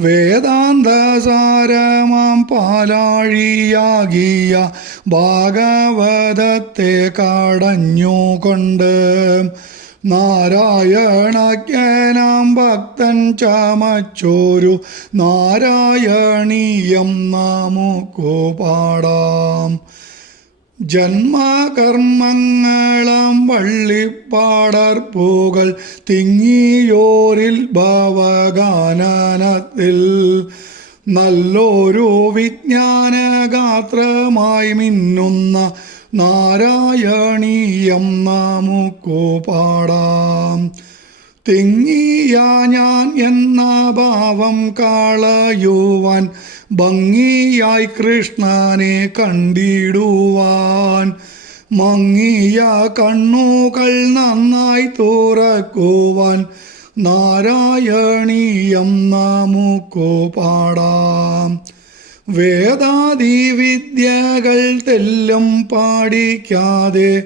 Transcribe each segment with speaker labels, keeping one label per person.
Speaker 1: വേദാന്തസാരമാം പാലാഴിയാകിയ ഭാഗവതത്തെ കടഞ്ഞുകൊണ്ട് നാരായണജ്ഞനാം ഭക്തൻ ചമച്ചോരു നാരായണീയം നാമുക്കു പാടാം. ജന്മകർമ്മങ്ങളാം വള്ളിപ്പാടർപ്പുകൾ തിങ്ങിയോരിൽ ഭാവഗാനനത്തിൽ. നല്ലൊരു വിജ്ഞാനഗാത്രമായി മിന്നുന്ന നാരായണീയം നാമുക്കോ പാടാം. തിങ്ങിയ ഞാൻ എന്ന ഭാവം കളയുവാൻ ഭംഗിയായി കൃഷ്ണനെ കണ്ടിടുവാൻ. മങ്ങിയ കണ്ണുകൾ നന്നായി തുറക്കുവാൻ നാരായണീയം നാമുക്കു പാടാം. വേദാദി വിദ്യകൾ തെല്ലും പാടിക്കാതെ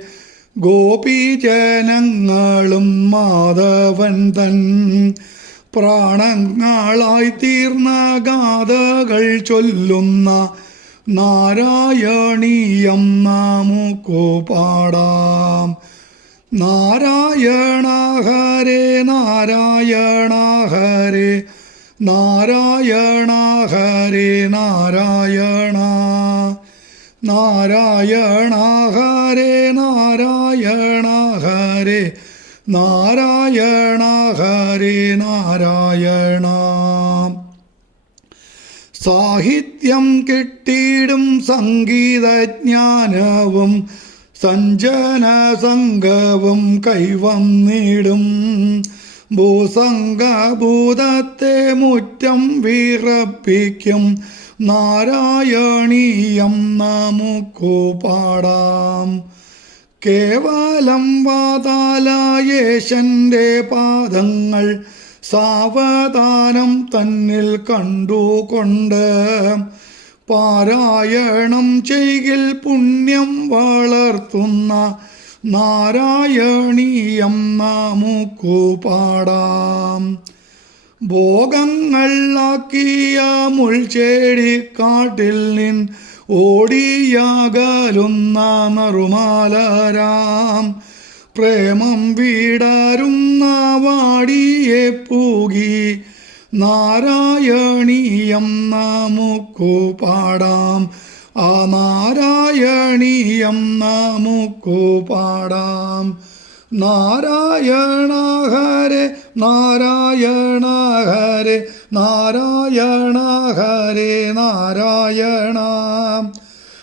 Speaker 1: ഗോപീജനങ്ങളും മാധവൻ തൻ പ്രാണങ്ങളായി തീർന്ന ഗാഥകൾ ചൊല്ലുന്ന നാരായണീയം നാമുക്കോ പാടാം. നാരായണ ഹരേ നാരായണ ഹരേ നാരായണ നാരായണാഹ നാരായണ ഹരേ നാരായണ ഹരേ നാരായണ. സാഹിത്യം കിട്ടിയിടും സംഗീതജ്ഞാനവും സഞ്ജന സംഘവും കൈവന്നിടും. ഭൂസംഗഭൂതത്തെ മുറ്റം വിറപ്പിക്കും. നാരായണീയം നമുക്കു പാടാം. കേവലം വാതാലായേശന്റെ പാദങ്ങൾ സാവധാനം തന്നിൽ കണ്ടുകൊണ്ട് പാരായണം ചെയ്യിൽ പുണ്യം വളർത്തുന്ന നാരായണീയം നാമുക്കു പാടാം ഭോഗങ്ങളാക്കിയ മുൾച്ചേടിക്കാട്ടിൽ നിൻ ഓടിയാകലുന്ന നറുമാലരാം പ്രേമം വീടാരുന്ന വാടിയെ പൂകി നാരായണീയം നാമുക്കു പാടാം ആ നാരായണീയം നാമുക്കു പാടാം. നാരായണ ഹരേ നാരായണ ഹരേ നാരായണ. ഹരേ നാരായണ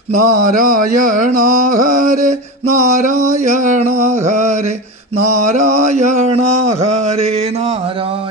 Speaker 1: നാരായണ ഹരേ നാരായണ ഹരേ നാരായണ ഹരേ നാരായണ